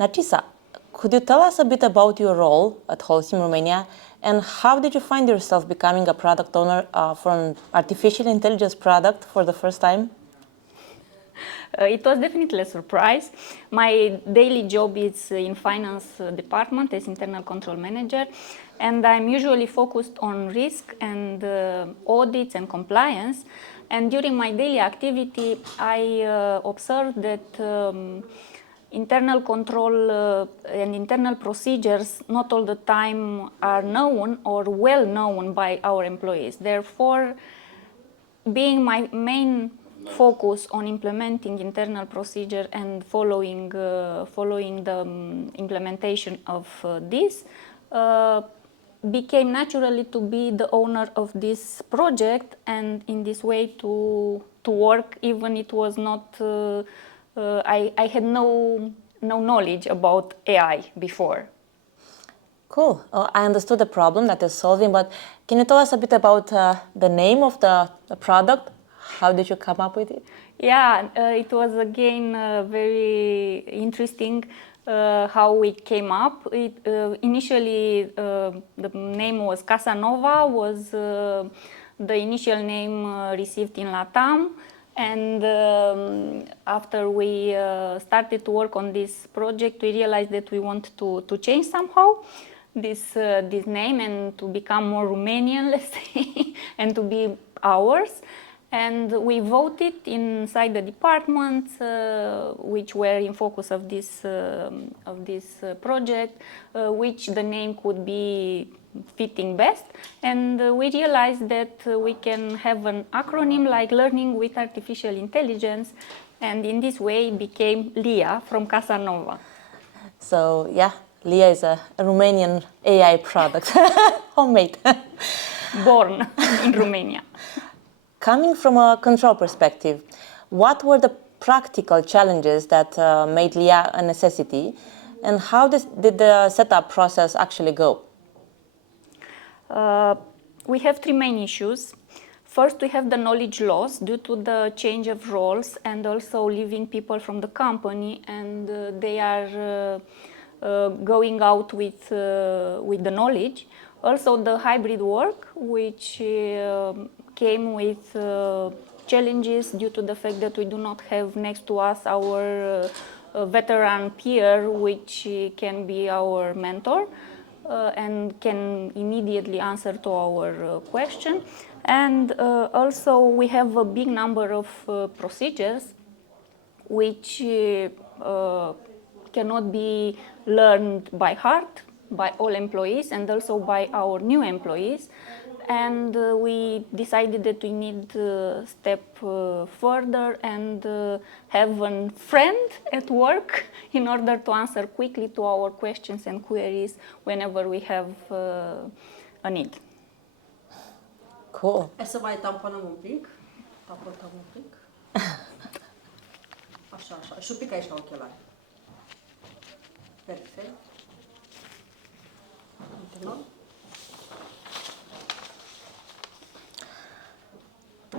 Narcisa, could you tell us a bit about your role at Holcim Romania and how did you find yourself becoming a product owner for an artificial intelligence product for the first time? It was definitely a surprise. My daily job is in finance department as internal control manager, and I'm usually focused on risk and audits and compliance. And during my daily activity, I observed that internal control and internal procedures not all the time are known or well known by our employees. Therefore, being my main focus on implementing internal procedure and following the implementation of this became naturally to be the owner of this project, and in this way to work, even it was not I had no knowledge about AI before. Cool. I understood the problem that you're solving, but can you tell us a bit about the name of the product? How did you come up with it? Yeah, it was again very interesting how we came up. Initially, the name was Casanova, was the initial name received in Latam. And after we started to work on this project, we realized that we want to change somehow this name and to become more Romanian, let's say, and to be ours. And we voted inside the departments which were in focus of this project, which the name could be fitting best. And we realized that we can have an acronym like Learning with Artificial Intelligence, and in this way it became LIA from Casanova. So yeah, LIA is a Romanian AI product, homemade. Born in Romania. Coming from a control perspective, what were the practical challenges that made LIA a necessity, and how did the setup process actually go? We have three main issues. First, we have the knowledge loss due to the change of roles and also leaving people from the company, and they are going out with the knowledge. Also, the hybrid work, which came with challenges due to the fact that we do not have next to us our veteran peer, which can be our mentor and can immediately answer to our question. And also we have a big number of procedures which cannot be learned by heart by all employees and also by our new employees. And we decided that we need to step further and have a friend at work in order to answer quickly to our questions and queries whenever we have a need. Cool. Hai să mai tamponăm un pic. Tampotăm un pic. Așa, așa. Și un pic aici la ochelari. Perfect. Continuăm.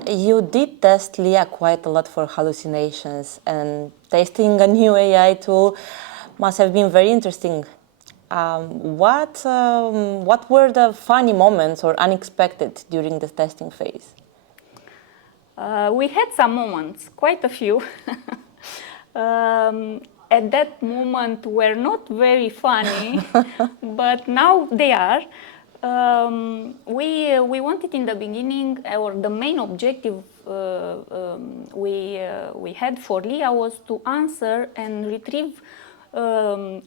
You did test LIA quite a lot for hallucinations, and testing a new AI tool must have been very interesting. What were the funny moments or unexpected during the testing phase? We had some moments, quite a few. At that moment were not very funny, but now they are. We wanted in the beginning, or the main objective we had for LIA was to answer and retrieve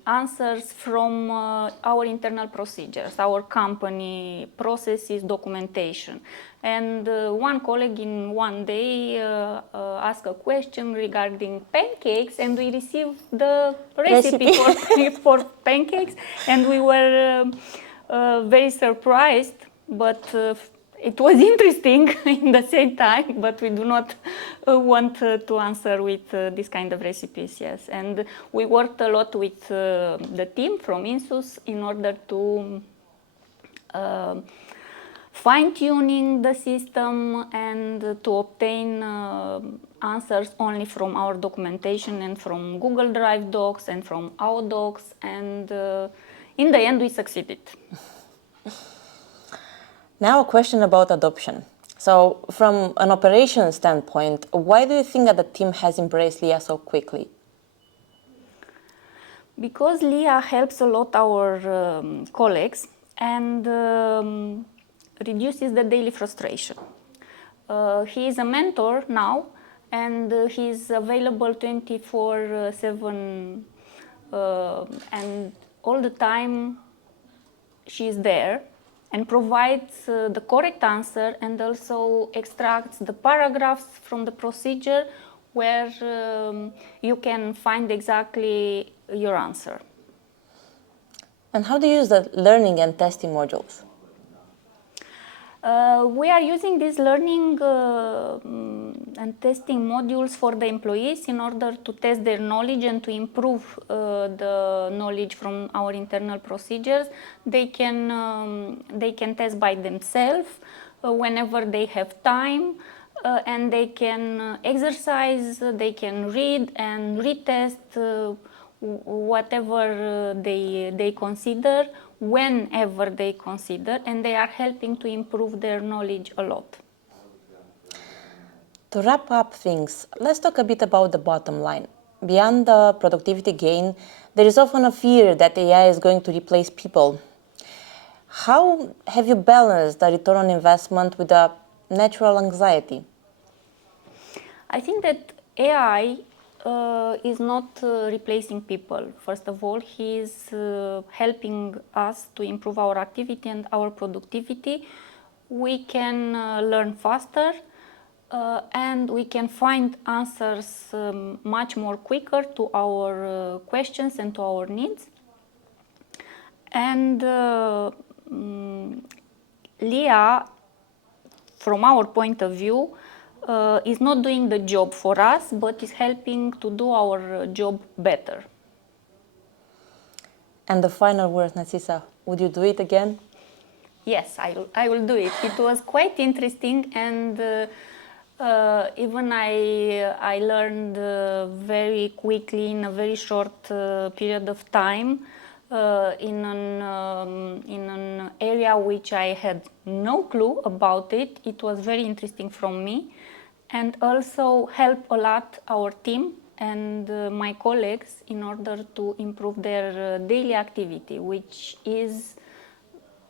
answers from our internal procedures, our company processes, documentation. And one colleague in one day asked a question regarding pancakes, and we received the recipe for pancakes, and we were very surprised, but it was interesting in the same time, but we do not want to answer with this kind of recipes, yes. And we worked a lot with the team from INSUS in order to fine-tuning the system and to obtain answers only from our documentation and from Google Drive docs and from our docs, and in the end we succeeded. Now a question about adoption. So from an operations standpoint, why do you think that the team has embraced Leah so quickly? Because Leah helps a lot our colleagues and reduces the daily frustration. He is a mentor now, and he is available 24/7, and all the time she is there and provides the correct answer, and also extracts the paragraphs from the procedure where you can find exactly your answer. And how do you use the learning and testing modules? We are using these learning and testing modules for the employees in order to test their knowledge and to improve the knowledge from our internal procedures. They can test by themselves whenever they have time, and they can exercise, they can read and retest whatever they consider, whenever they consider, and they are helping to improve their knowledge a lot. To wrap up things, let's talk a bit about the bottom line. Beyond the productivity gain, there is often a fear that AI is going to replace people. How have you balanced the return on investment with the natural anxiety? I think that AI is not replacing people. First of all, he is helping us to improve our activity and our productivity. We can learn faster, and we can find answers much more quicker to our questions and to our needs. And Leah, from our point of view, is not doing the job for us, but is helping to do our job better. And the final word, Narcisa, would you do it again? Yes, I will do it. It was quite interesting, and even I learned very quickly in a very short period of time in an area which I had no clue about it. It was very interesting from me, and also help a lot our team and my colleagues in order to improve their daily activity, which is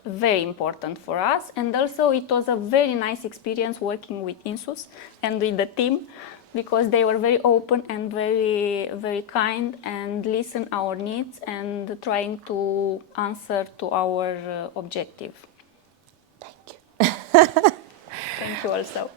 very important for us. And also it was a very nice experience working with Insus and with the team, because they were very open and very, very kind, and listen our needs and trying to answer to our objective. Thank you. Thank you also.